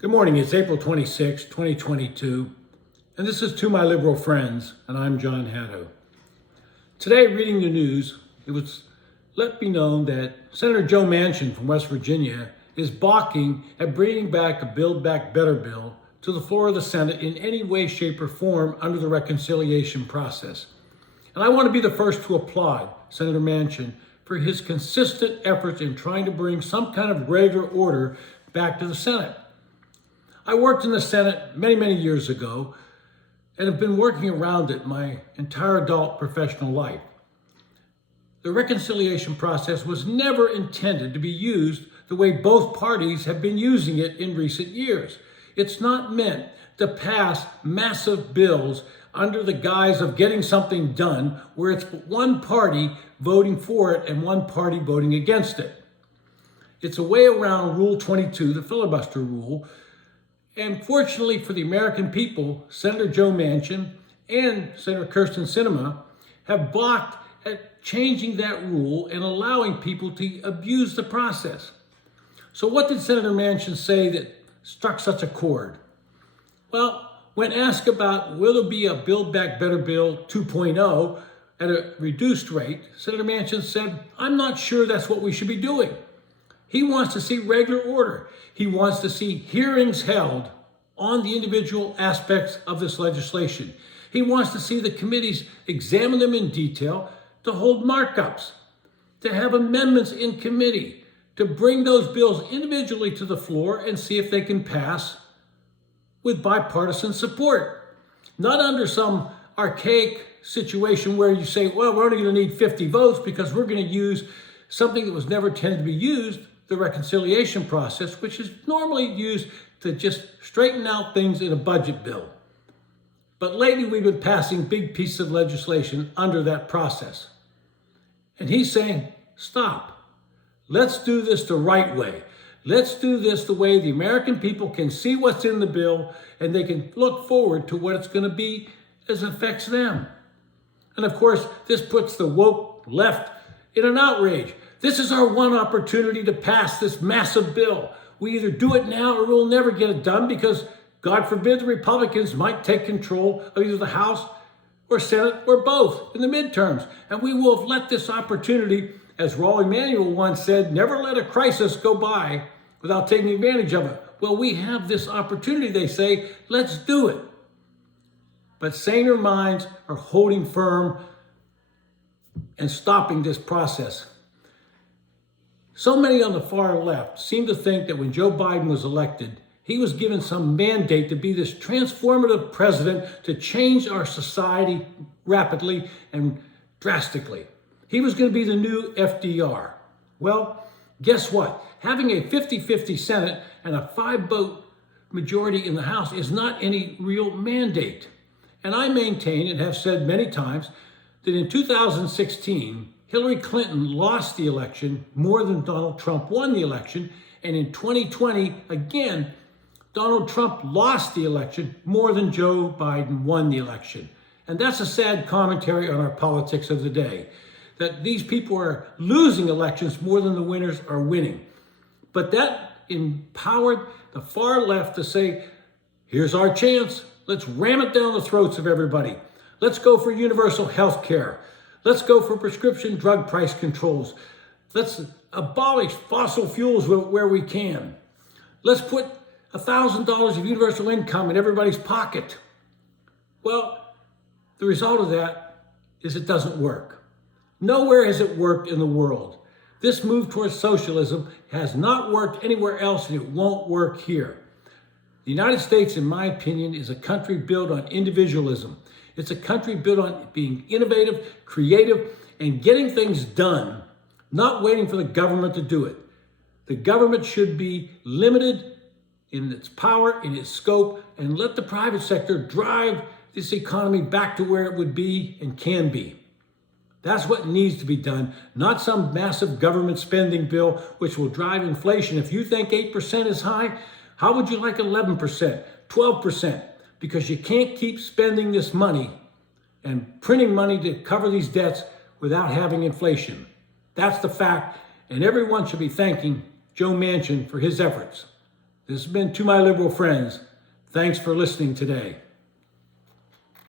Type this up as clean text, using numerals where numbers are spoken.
Good morning. It's April 26, 2022, and this is To My Liberal Friends, and I'm John Haddo. Today, reading the news, it was let be known that Senator Joe Manchin from West Virginia is balking at bringing back a Build Back Better bill to the floor of the Senate in any way, shape, or form under the reconciliation process. And I want to be the first to applaud Senator Manchin for his consistent efforts in trying to bring some kind of regular order back to the Senate. I worked in the Senate many years ago and have been working around it my entire adult professional life. The reconciliation process was never intended to be used the way both parties have been using it in recent years. It's not meant to pass massive bills under the guise of getting something done where it's one party voting for it and one party voting against it. It's a way around Rule 22, the filibuster rule. And fortunately for the American people, Senator Joe Manchin and Senator Kyrsten Sinema have balked at changing that rule and allowing people to abuse the process. So what did Senator Manchin say that struck such a chord? Well, when asked about will there be a Build Back Better Bill 2.0 at a reduced rate, Senator Manchin said, "I'm not sure that's what we should be doing." He wants to see regular order. He wants to see hearings held on the individual aspects of this legislation. He wants to see the committees examine them in detail, to hold markups, to have amendments in committee, to bring those bills individually to the floor and see if they can pass with bipartisan support. Not under some archaic situation where you say, well, we're only going to need 50 votes because we're going to use something that was never intended to be used, the reconciliation process, which is normally used to just straighten out things in a budget bill. But lately we've been passing big pieces of legislation under that process. And he's saying, stop. Let's do this the right way. Let's do this the way the American people can see what's in the bill and they can look forward to what it's going to be as it affects them. And of course, this puts the woke left in an outrage. This is our one opportunity to pass this massive bill. We either do it now or we'll never get it done because, God forbid, the Republicans might take control of either the House or Senate or both in the midterms. And we will have let this opportunity, as Raul Emanuel once said, never let a crisis go by without taking advantage of it. Well, we have this opportunity, they say, let's do it. But saner minds are holding firm and stopping this process. So many on the far left seem to think that when Joe Biden was elected, he was given some mandate to be this transformative president to change our society rapidly and drastically. He was going to be the new FDR. Well, guess what? Having a 50-50 Senate and a 5-vote majority in the House is not any real mandate. And I maintain and have said many times that in 2016, Hillary Clinton lost the election more than Donald Trump won the election. And in 2020, again, Donald Trump lost the election more than Joe Biden won the election. And that's a sad commentary on our politics of the day, that these people are losing elections more than the winners are winning. But that empowered the far left to say, here's our chance. Let's ram it down the throats of everybody. Let's go for universal health care. Let's go for prescription drug price controls. Let's abolish fossil fuels where we can. Let's put $1,000 of universal income in everybody's pocket. Well, the result of that is it doesn't work. Nowhere has it worked in the world. This move towards socialism has not worked anywhere else, and it won't work here. The United States, in my opinion, is a country built on individualism. It's a country built on being innovative, creative, and getting things done, not waiting for the government to do it. The government should be limited in its power, in its scope, and let the private sector drive this economy back to where it would be and can be. That's what needs to be done, not some massive government spending bill which will drive inflation. If you think 8% is high, how would you like 11%, 12%? Because you can't keep spending this money and printing money to cover these debts without having inflation. That's the fact, and everyone should be thanking Joe Manchin for his efforts. This has been To My Liberal Friends. Thanks for listening today.